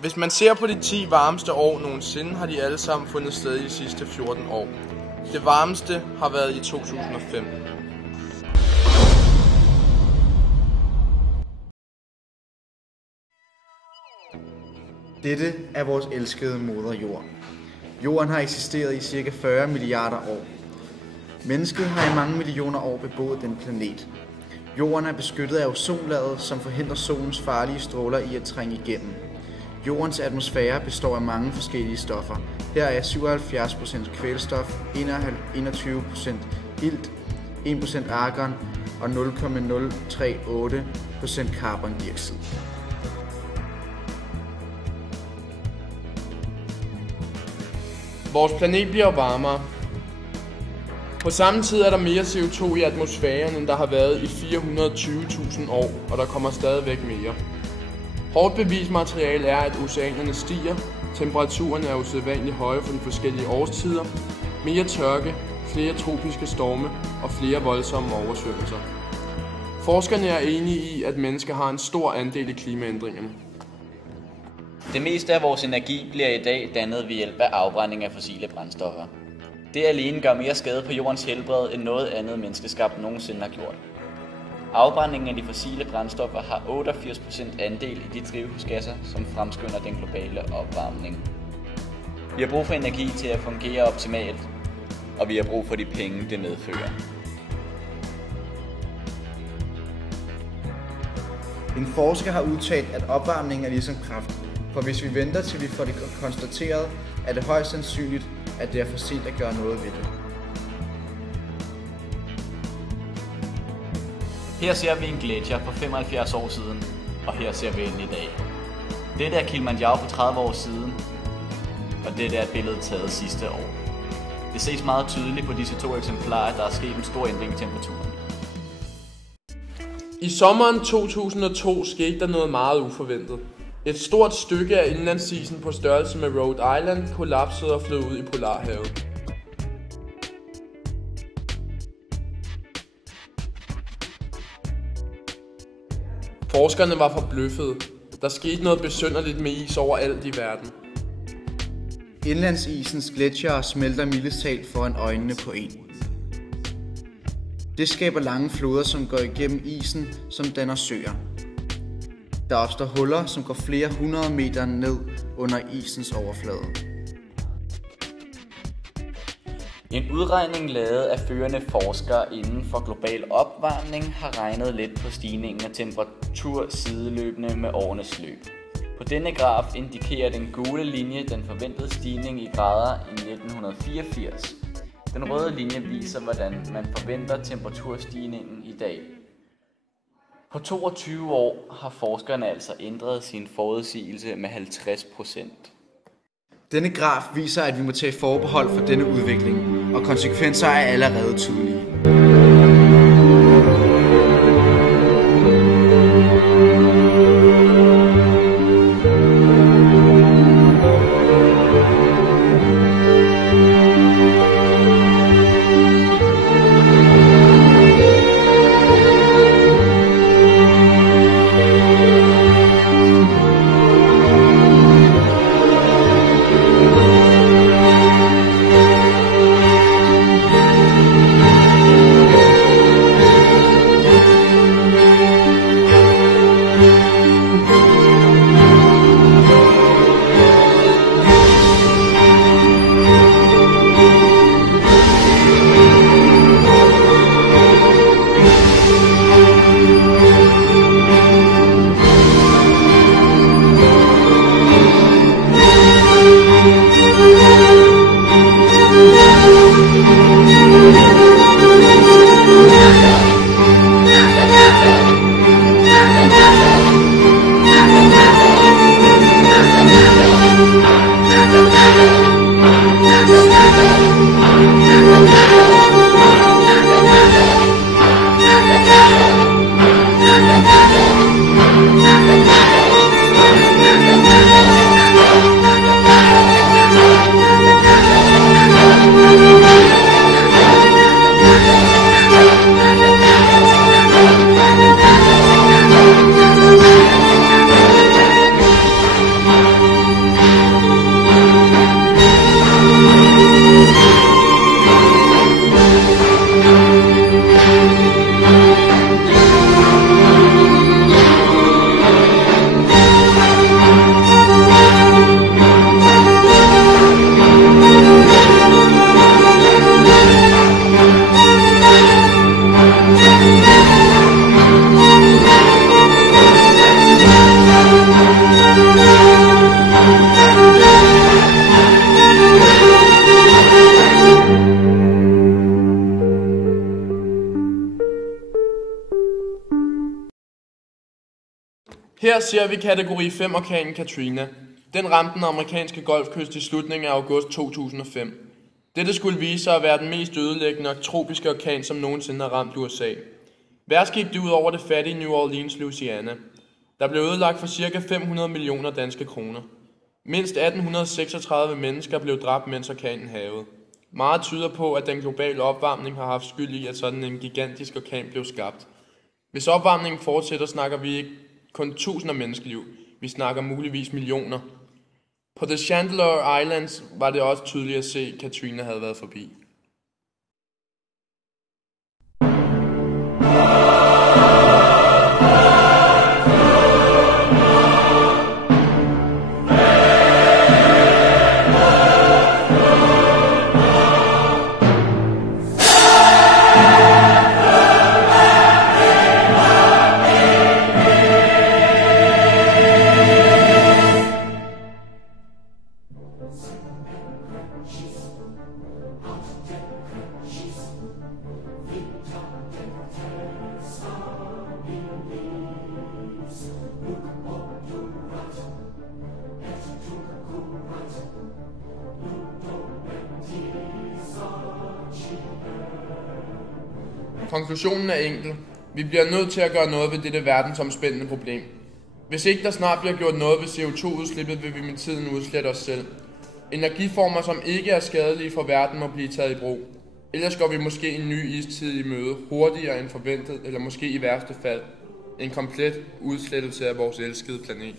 Hvis man ser på de 10 varmeste år nogensinde, har de alle sammen fundet sted i de sidste 14 år. Det varmeste har været i 2005. Dette er vores elskede moder jord. Jorden har eksisteret i ca. 40 milliarder år. Mennesket har i mange millioner år beboet den planet. Jorden er beskyttet af ozonlaget, som forhindrer solens farlige stråler i at trænge igennem. Jordens atmosfære består af mange forskellige stoffer. Her er 77% kvælstof, 21% ilt, 1% argon og 0,038% carbondioxid. Vores planet bliver varmere. På samme tid er der mere CO2 i atmosfæren, end der har været i 420.000 år, og der kommer stadigvæk mere. Hårdt bevismateriale er, at oceanerne stiger, temperaturen er usædvanligt høje for de forskellige årstider, mere tørke, flere tropiske storme og flere voldsomme oversvømmelser. Forskerne er enige i, at mennesker har en stor andel i klimaændringerne. Det meste af vores energi bliver i dag dannet ved hjælp af afbrænding af fossile brændstoffer. Det alene gør mere skade på jordens helbred end noget andet menneskeskabt nogensinde har gjort. Afbrændingen af de fossile brændstoffer har 88% andel i de drivhusgasser, som fremskynder den globale opvarmning. Vi har brug for energi til at fungere optimalt, og vi har brug for de penge, det medfører. En forsker har udtalt, at opvarmningen er ligesom kræft. For hvis vi venter til vi får det konstateret, er det højst sandsynligt, at det er for sent at gøre noget ved det. Her ser vi en gletsjer for 75 år siden, og her ser vi den i dag. Dette er Kilimanjaro for 30 år siden, og dette er et billede taget sidste år. Det ses meget tydeligt på disse to eksemplarer, at der er sket en stor ændring i temperaturen. I sommeren 2002 skete der noget meget uforventet. Et stort stykke af indlandsisen på størrelse med Rhode Island kollapsede og flød ud i Polarhavet. Forskerne var forbløffede. Der skete noget besynderligt med is overalt i verden. Indlandsisens gletsjere smelter mildest talt foran øjnene på en. Det skaber lange floder, som går igennem isen, som danner søer. Der opstår huller, som går flere hundrede meter ned under isens overflade. En udregning lavet af førende forskere inden for global opvarmning har regnet lidt på stigningen af temperatur sideløbende med årenes løb. På denne graf indikerer den gule linje den forventede stigning i grader i 1984. Den røde linje viser, hvordan man forventer temperaturstigningen i dag. På 22 år har forskerne altså ændret sin forudsigelse med 50%. Denne graf viser, at vi må tage forbehold for denne udvikling, og konsekvenser er allerede tydelige. Her ser vi kategori 5 orkanen Katrina. Den ramte den amerikanske golfkyst i slutningen af august 2005. Dette skulle vise sig at være den mest ødelæggende og tropiske orkan, som nogensinde har ramt USA. Værst gik det ud over det fattige New Orleans, Louisiana. Der blev ødelagt for ca. 500 millioner danske kroner. Mindst 1836 mennesker blev dræbt, mens orkanen hærgede. Meget tyder på, at den globale opvarmning har haft skyld i, at sådan en gigantisk orkan blev skabt. Hvis opvarmningen fortsætter, snakker vi ikke kun tusinder menneskeliv. Vi snakker muligvis millioner. På The Chandler Islands var det også tydeligt at se, at Katrina havde været forbi. Konklusionen er enkel. Vi bliver nødt til at gøre noget ved dette verdensomspændende problem. Hvis ikke der snart bliver gjort noget ved CO2-udslippet, vil vi med tiden udslette os selv. Energiformer, som ikke er skadelige for verden, må blive taget i brug. Ellers går vi måske en ny istid i møde, hurtigere end forventet, eller måske i værste fald en komplet udslettelse af vores elskede planet.